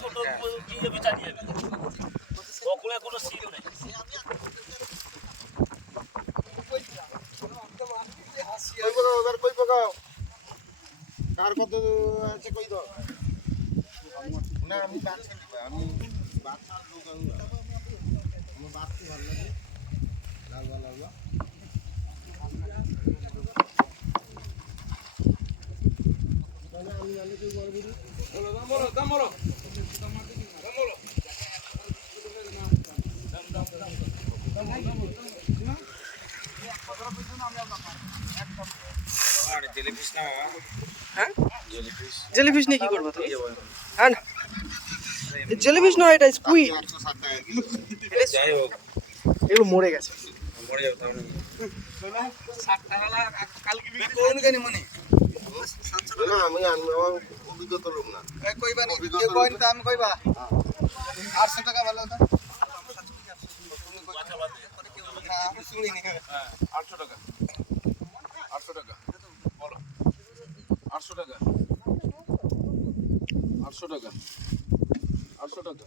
ছোট বিচার নিয়ে কখনো কোনো সিন নেই। কার কত আছে কই দাও না আমি বাচ্চা নিবা আমি বাচ্চার লোক আমি আমার বাচ্চা ভালো লাগে লাগবা লাগবা আমি জানলে তুই বলবি বলো দাম বলো জেলিফিশ নিয়ে কি করবো তুমি? হ্যাঁ না জেলিফিশ নয়, এটা স্কুইড। এগুলো মরে গেছে। আমি আমার অভিজ্ঞতা লোক না কইবা নি আমি কইবা 800 টাকা ভালো দাও 800 টাকা 800 টাকা বলো 800 টাকা 800 টাকা 800 টাকা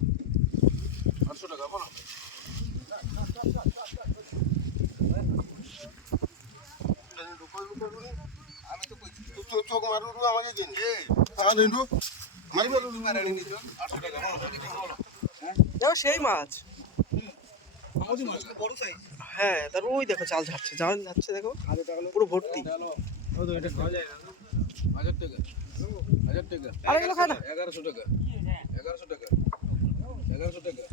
800 টাকা বলো আমি তো কইছি তো চোখ মারু আমাকে দিন হ্যাঁ দিন মারি বলো 800 টাকা বলো দেখো সেই মাছ। বড় সাইজ হ্যাঁ তার ওই দেখো জাল ঝাড়ছে দেখো পুরো ভর্তি। 1000 টাকা 1000 টাকা আর এগুলো খায় না। 1100 টাকা 1100 টাকা 1100 টাকা